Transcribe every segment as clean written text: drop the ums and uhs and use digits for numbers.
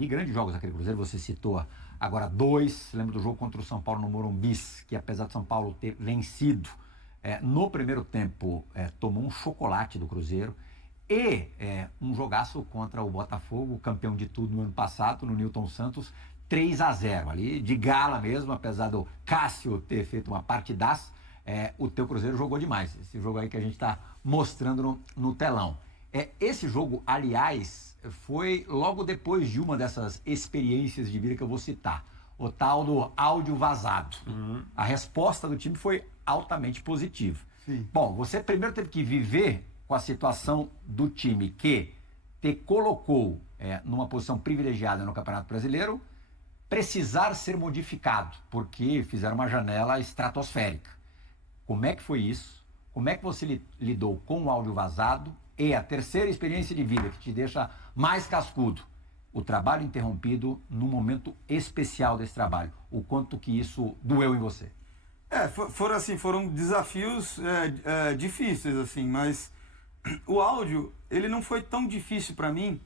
vi grandes jogos daquele Cruzeiro, você citou agora 2, lembro do jogo contra o São Paulo no Morumbi, que apesar de São Paulo ter vencido, no primeiro tempo tomou um chocolate do Cruzeiro, e um jogaço contra o Botafogo, campeão de tudo no ano passado, no Newton Santos, 3-0 ali, de gala mesmo, apesar do Cássio ter feito uma partidaça, o teu Cruzeiro jogou demais, esse jogo aí que a gente está mostrando no telão. Esse jogo, aliás, foi logo depois de uma dessas experiências de vida que eu vou citar, o tal do áudio vazado. A resposta do time foi altamente positiva. Sim. Bom, você primeiro teve que viver com a situação do time que te colocou numa posição privilegiada no Campeonato Brasileiro, precisar ser modificado, porque fizeram uma janela estratosférica. Como é que foi isso? Como é que você lidou com o áudio vazado? E a terceira experiência de vida que te deixa mais cascudo, o trabalho interrompido num momento especial desse trabalho. O quanto que isso doeu em você? Foram desafios difíceis, assim, mas o áudio, ele não foi tão difícil para mim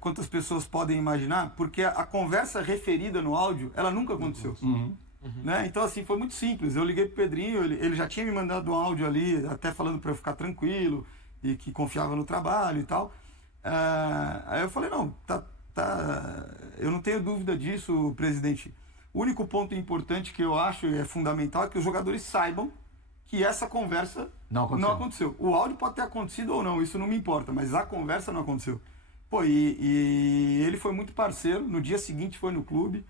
quanto as pessoas podem imaginar, porque a conversa referida no áudio, ela nunca aconteceu. Né? Então, assim, foi muito simples. Eu liguei pro Pedrinho, ele já tinha me mandado um áudio ali, até falando para eu ficar tranquilo, e que confiava no trabalho e tal. Aí eu falei, não, eu não tenho dúvida disso, presidente. O único ponto importante que eu acho fundamental é que os jogadores saibam que essa conversa não aconteceu. O áudio pode ter acontecido ou não, isso não me importa, mas a conversa não aconteceu. Pô, e ele foi muito parceiro, no dia seguinte foi no clube,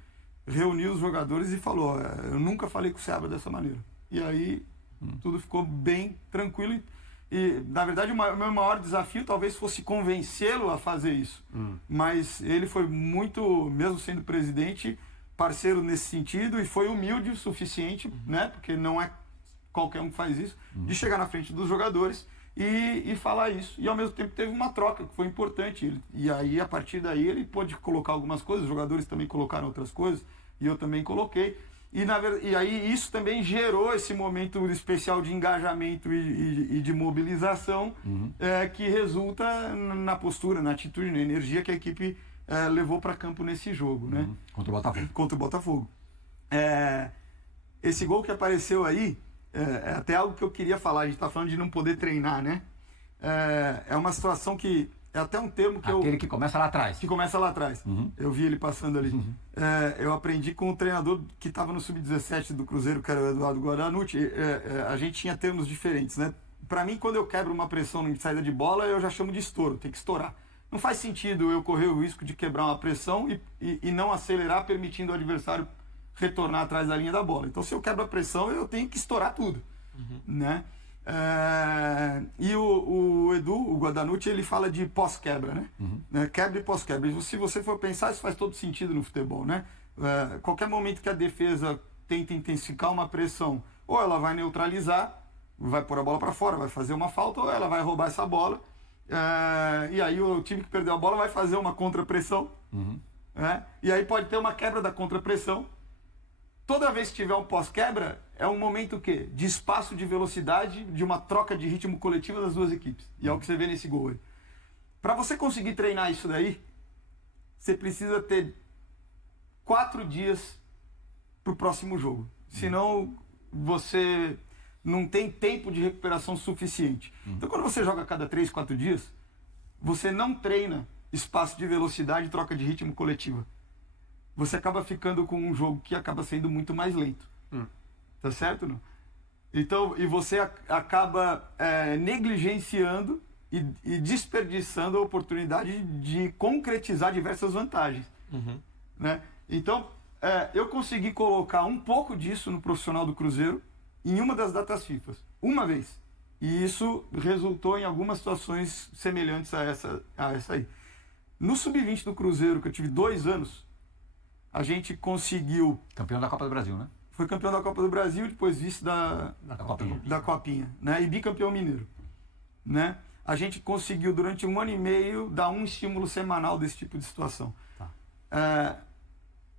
reuniu os jogadores e falou, eu nunca falei com o Seabra dessa maneira. E aí tudo ficou bem tranquilo. E, na verdade, o meu maior desafio talvez fosse convencê-lo a fazer isso. Mas ele foi muito, mesmo sendo presidente, parceiro nesse sentido, e foi humilde o suficiente, né? Porque não é qualquer um que faz isso, de chegar na frente dos jogadores e falar isso. E ao mesmo tempo teve uma troca que foi importante. E aí, a partir daí, ele pôde colocar algumas coisas, os jogadores também colocaram outras coisas, e eu também coloquei. E aí isso também gerou esse momento especial de engajamento e de mobilização que resulta na postura, na atitude, na energia que a equipe levou para campo nesse jogo, né? Contra o Botafogo. Contra o Botafogo. Esse gol que apareceu aí é até algo que eu queria falar. A gente está falando de não poder treinar, né? É uma situação que é até um termo que Aquele que começa lá atrás. Que começa lá atrás. Eu vi ele passando ali. Eu aprendi com o treinador que estava no Sub-17 do Cruzeiro, que era o Eduardo Guadanucci. A gente tinha termos diferentes, né? Para mim, quando eu quebro uma pressão de saída de bola, eu já chamo de estouro, tem que estourar. Não faz sentido eu correr o risco de quebrar uma pressão e não acelerar, permitindo o adversário retornar atrás da linha da bola. Então, se eu quebro a pressão, eu tenho que estourar tudo, né? E o Edu, o Guadanucci, ele fala de pós-quebra, né? Quebra e pós-quebra. E se você for pensar, isso faz todo sentido no futebol, né? Qualquer momento que a defesa tenta intensificar uma pressão, ou ela vai neutralizar, vai pôr a bola para fora, vai fazer uma falta, ou ela vai roubar essa bola. E aí o time que perdeu a bola vai fazer uma contrapressão, né? E aí pode ter uma quebra da contrapressão. Toda vez que tiver um pós-quebra, é um momento o quê? De espaço, de velocidade, de uma troca de ritmo coletiva das duas equipes. E é o que você vê nesse gol aí. Para você conseguir treinar isso daí, você precisa ter 4 dias para o próximo jogo. Senão, você não tem tempo de recuperação suficiente. Então, quando você joga a cada 3, 4 dias, você não treina espaço de velocidade e troca de ritmo coletiva. Você acaba ficando com um jogo que acaba sendo muito mais lento. Tá certo, não? Então, e você acaba negligenciando e desperdiçando a oportunidade de concretizar diversas vantagens. Né? Então, eu consegui colocar um pouco disso no profissional do Cruzeiro em uma das datas FIFA. Uma vez. E isso resultou em algumas situações semelhantes a essa aí. No Sub-20 do Cruzeiro, que eu tive 2 anos, a gente conseguiu... Campeão da Copa do Brasil, né? Foi campeão da Copa do Brasil, depois vice da Copinha, né? E bicampeão mineiro, né? A gente conseguiu, durante 1 ano e meio, dar um estímulo semanal desse tipo de situação.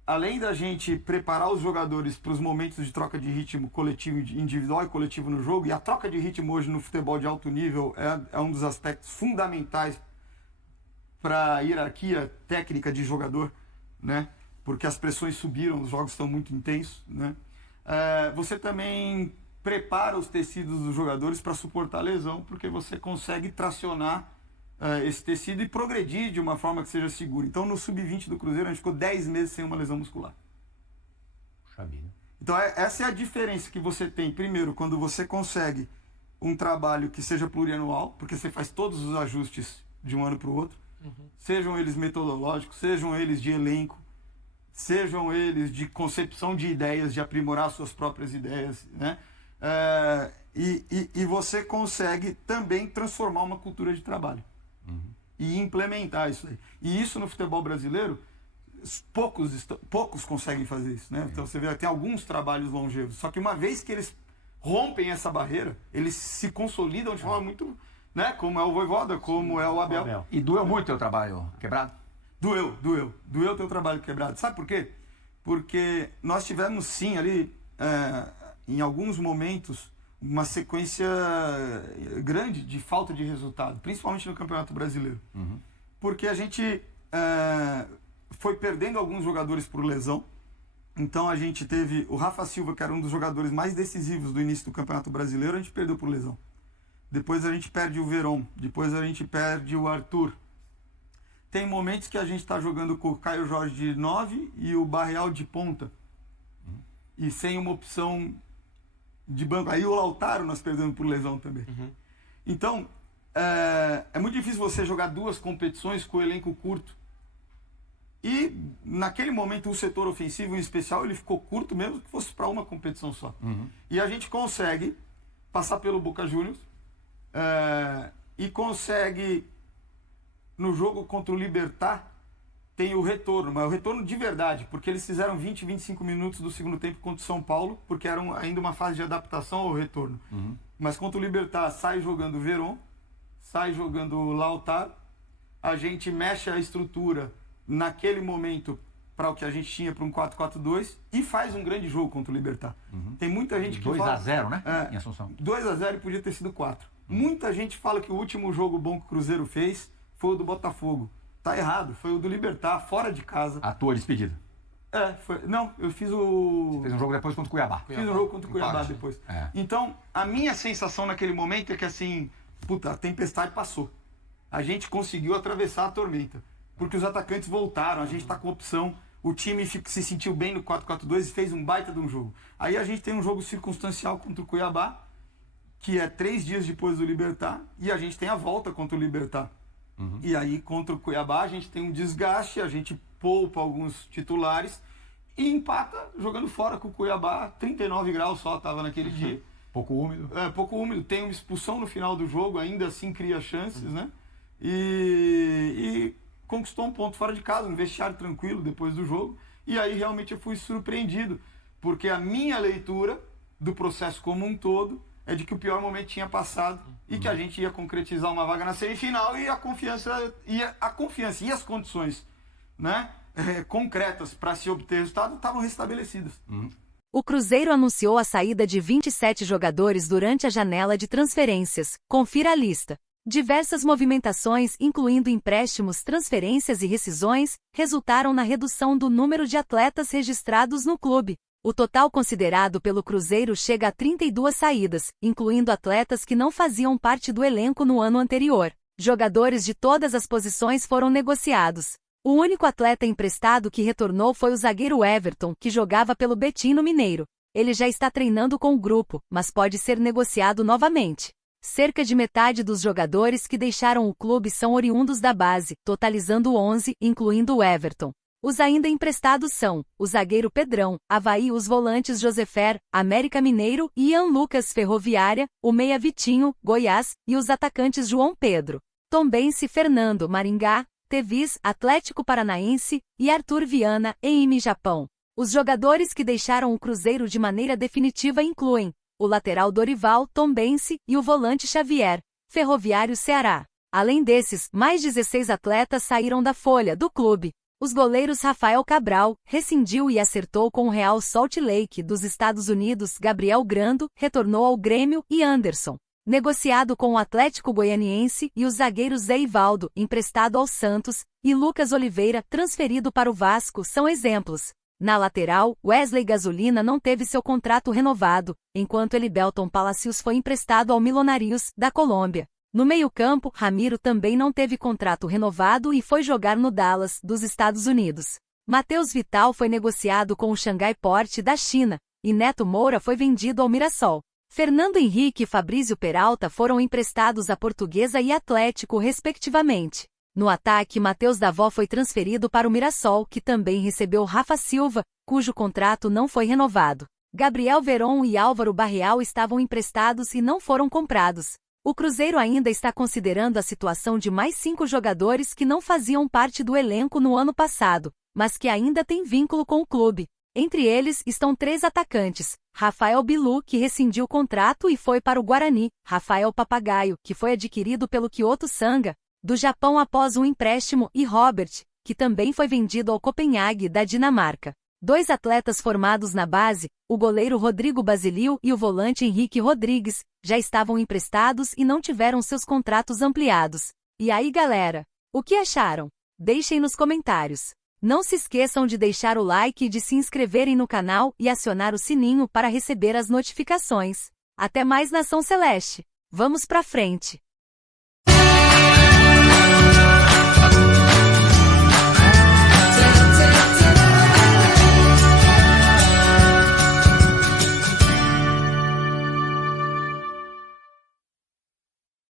Além da gente preparar os jogadores para os momentos de troca de ritmo coletivo, individual e coletivo no jogo, e a troca de ritmo hoje no futebol de alto nível é um dos aspectos fundamentais para a hierarquia técnica de jogador, né? Porque as pressões subiram, os jogos estão muito intensos, né? Você também prepara os tecidos dos jogadores para suportar a lesão, porque você consegue tracionar esse tecido e progredir de uma forma que seja segura. Então, no sub-20 do Cruzeiro, a gente ficou 10 meses sem uma lesão muscular. Puxa vida. Então, essa é a diferença que você tem, primeiro, quando você consegue um trabalho que seja plurianual, porque você faz todos os ajustes de um ano para o outro, sejam eles metodológicos, sejam eles de elenco, sejam eles de concepção de ideias, de aprimorar suas próprias ideias, né? E você consegue também transformar uma cultura de trabalho e implementar isso aí. E isso no futebol brasileiro, poucos conseguem fazer isso, né? Então você vê, tem alguns trabalhos longevos, só que uma vez que eles rompem essa barreira, eles se consolidam de forma muito, né? Como é o Vojvoda, como é o Abel. E doeu muito o teu trabalho quebrado? Doeu teu trabalho quebrado. Sabe por quê? Porque nós tivemos sim ali, em alguns momentos, uma sequência grande de falta de resultado, principalmente no Campeonato Brasileiro. Porque a gente foi perdendo alguns jogadores por lesão. Então a gente teve o Rafa Silva, que era um dos jogadores mais decisivos do início do Campeonato Brasileiro, a gente perdeu por lesão. Depois a gente perde o Veron, depois a gente perde o Arthur. Tem momentos que a gente está jogando com o Caio Jorge de 9 e o Barreal de ponta. E sem uma opção de banco. Aí o Lautaro nós perdemos por lesão também. Então, é muito difícil você jogar duas competições com o elenco curto. E naquele momento o setor ofensivo em especial ele ficou curto mesmo que fosse para uma competição só. E a gente consegue passar pelo Boca Juniors e consegue no jogo contra o Libertad tem o retorno, mas o retorno de verdade, porque eles fizeram 20, 25 minutos do segundo tempo contra o São Paulo, porque era ainda uma fase de adaptação ao retorno. Mas contra o Libertad sai jogando o Veron, sai jogando o Lautaro, a gente mexe a estrutura naquele momento para o que a gente tinha para um 4-4-2 e faz um grande jogo contra o Libertad. Tem muita gente que 2-0, né? Em Assunção. 2-0 e podia ter sido 4. Muita gente fala que o último jogo bom que o Cruzeiro fez foi o do Botafogo. Tá errado, foi o do Libertad, fora de casa. A tua despedida. Não, eu fiz o... Você fez um jogo depois contra o Cuiabá. Fiz um jogo contra o Cuiabá depois. Então, a minha sensação naquele momento é que assim, puta, a tempestade passou. A gente conseguiu atravessar a tormenta. Porque os atacantes voltaram, a gente tá com opção. O time se sentiu bem no 4-4-2 e fez um baita de um jogo. Aí a gente tem um jogo circunstancial contra o Cuiabá, que é 3 dias depois do Libertad, e a gente tem a volta contra o Libertad. E aí, contra o Cuiabá, a gente tem um desgaste, a gente poupa alguns titulares e empata jogando fora com o Cuiabá. 39 graus só estava naquele dia. Pouco úmido. Pouco úmido. Tem uma expulsão no final do jogo, ainda assim cria chances, né? E conquistou um ponto fora de casa, um vestiário tranquilo depois do jogo. E aí, realmente, eu fui surpreendido, porque a minha leitura do processo como um todo é de que o pior momento tinha passado e que a gente ia concretizar uma vaga na semifinal e a confiança e as condições, né, concretas para se obter resultado estavam restabelecidas. O Cruzeiro anunciou a saída de 27 jogadores durante a janela de transferências. Confira a lista. Diversas movimentações, incluindo empréstimos, transferências e rescisões, resultaram na redução do número de atletas registrados no clube. O total considerado pelo Cruzeiro chega a 32 saídas, incluindo atletas que não faziam parte do elenco no ano anterior. Jogadores de todas as posições foram negociados. O único atleta emprestado que retornou foi o zagueiro Everton, que jogava pelo Betim no Mineiro. Ele já está treinando com o grupo, mas pode ser negociado novamente. Cerca de metade dos jogadores que deixaram o clube são oriundos da base, totalizando 11, incluindo o Everton. Os ainda emprestados são o zagueiro Pedrão, Avaí, os volantes Josefer, América Mineiro e Ian Lucas Ferroviária, o meia Vitinho, Goiás, e os atacantes João Pedro, Tombense, Fernando, Maringá, Tevis, Atlético Paranaense, e Arthur Viana, EM Japão. Os jogadores que deixaram o Cruzeiro de maneira definitiva incluem o lateral Dorival, Tombense, e o volante Xavier, Ferroviário, Ceará. Além desses, mais 16 atletas saíram da folha do clube. Os goleiros Rafael Cabral, rescindiu e acertou com o Real Salt Lake dos Estados Unidos, Gabriel Grando, retornou ao Grêmio, e Anderson negociado com o Atlético Goianiense, e os zagueiros Zé Ivaldo, emprestado ao Santos, e Lucas Oliveira, transferido para o Vasco, são exemplos. Na lateral, Wesley Gasolina não teve seu contrato renovado, enquanto Elibelton Palacios foi emprestado ao Milionários, da Colômbia. No meio-campo, Ramiro também não teve contrato renovado e foi jogar no Dallas, dos Estados Unidos. Matheus Vital foi negociado com o Xangai Port, da China, e Neto Moura foi vendido ao Mirassol. Fernando Henrique e Fabrício Peralta foram emprestados à Portuguesa e Atlético, respectivamente. No ataque, Matheus Davó foi transferido para o Mirassol, que também recebeu Rafa Silva, cujo contrato não foi renovado. Gabriel Veron e Álvaro Barreal estavam emprestados e não foram comprados. O Cruzeiro ainda está considerando a situação de mais 5 jogadores que não faziam parte do elenco no ano passado, mas que ainda têm vínculo com o clube. Entre eles estão 3 atacantes: Rafael Bilu, que rescindiu o contrato e foi para o Guarani; Rafael Papagaio, que foi adquirido pelo Kyoto Sanga, do Japão após um empréstimo, e Robert, que também foi vendido ao Copenhague, da Dinamarca. 2 atletas formados na base, o goleiro Rodrigo Basilio e o volante Henrique Rodrigues, já estavam emprestados e não tiveram seus contratos ampliados. E aí, galera? O que acharam? Deixem nos comentários. Não se esqueçam de deixar o like e de se inscreverem no canal e acionar o sininho para receber as notificações. Até mais, Nação Celeste! Vamos pra frente!